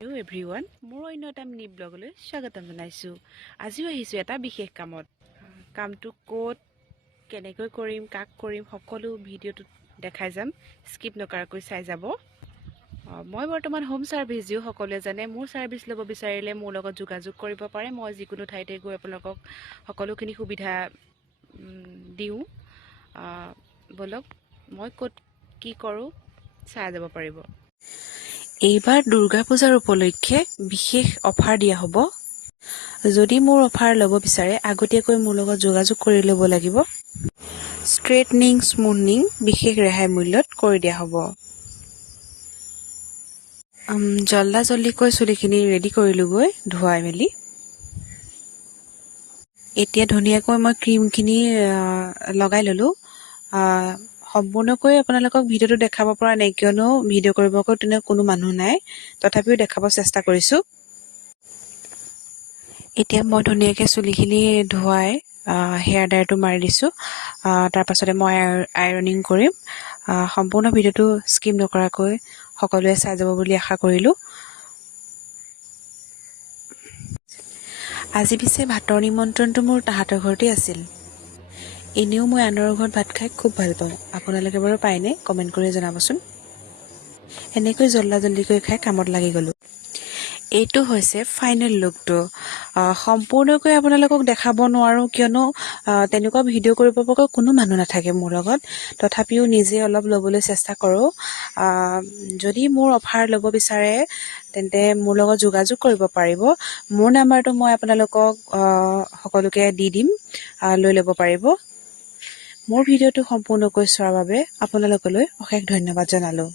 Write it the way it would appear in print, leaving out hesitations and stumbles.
Hello' everyone, মোৰ অন্য এটা মিনি ব্লগলৈ স্বাগতম জনাইছোঁ। আজিও আহিছোঁ এটা বিশেষ কামত। কামটো ক'ত, কেনেকৈ কৰিম, কাক কৰিম, সকলো ভিডিঅ'টোত দেখাই যাম। স্কিপ নকৰাকৈ চাই যাব। মই বৰ্তমান হোম ছাৰ্ভিচ দিওঁ, সকলোৱে জানে। মোৰ ছাৰ্ভিচ ল'ব বিচাৰিলে মোৰ লগত যোগাযোগ কৰিব পাৰে। মই যিকোনো ঠাইতে গৈ আপোনালোকক সকলোখিনি সুবিধা দিওঁ। ব'লক, মই ক'ত কি কৰোঁ চাই যাব পাৰিব। এইবাৰ দুৰ্গা পূজাৰ উপলক্ষে বিশেষ অফাৰ দিয়া হ'ব। যদি মোৰ অফাৰ ল'ব বিচাৰে আগতীয়াকৈ মোৰ লগত যোগাযোগ কৰি ল'ব লাগিব। ষ্ট্ৰেইটনিং, স্মুথনিং বিশেষ ৰেহাই মূল্যত কৰি দিয়া হ'ব। জল্দিকৈ চুলিখিনি ৰেডি কৰিলোঁগৈ ধুৱাই মেলি। এতিয়া ধুনীয়াকৈ মই ক্ৰীমখিনি লগাই ল'লোঁ। সম্পূৰ্ণকৈ আপোনালোকক ভিডিঅ'টো দেখাব পৰা নাই, কিয়নো ভিডিঅ' কৰিবকৈ তেনে কোনো মানুহ নাই। তথাপিও দেখাব চেষ্টা কৰিছোঁ। এতিয়া মই ধুনীয়াকৈ চুলিখিনি ধুৱাই হেয়াৰ ড্ৰায়াৰটো মাৰি দিছোঁ। তাৰপাছতে মই আইৰনিং কৰিম। সম্পূৰ্ণ ভিডিঅ'টো স্কিপ নকৰাকৈ সকলোৱে চাই যাব বুলি আশা কৰিলোঁ। আজি পিছে ভাতৰ নিমন্ত্ৰণটো মোৰ তাহাঁতৰ ঘৰতেই আছিল। এনেও মই আনৰ ঘৰত ভাত খাই খুব ভাল পাওঁ। আপোনালোকে বাৰু পায়নে? কমেণ্ট কৰি জনাবচোন। এনেকৈ জল্দিকৈ খাই কামত লাগি গ'লোঁ। এইটো হৈছে ফাইনেল লুকটো। সম্পূৰ্ণকৈ আপোনালোকক দেখাব নোৱাৰোঁ, কিয়নো তেনেকুৱা ভিডিঅ' কৰিব পৰাকৈ কোনো মানুহ নাথাকে মোৰ লগত। তথাপিও নিজে অলপ ল'বলৈ চেষ্টা কৰোঁ। যদি মোৰ অফাৰ ল'ব বিচাৰে তেন্তে মোৰ লগত যোগাযোগ কৰিব পাৰিব। মোৰ নাম্বাৰটো মই আপোনালোকক সকলোকে দি দিম, লৈ ল'ব পাৰিব। মোৰ ভিডিঅ'টো সম্পূৰ্ণকৈ চোৱাৰ বাবে আপোনালোকলৈ অশেষ ধন্যবাদ জনালোঁ।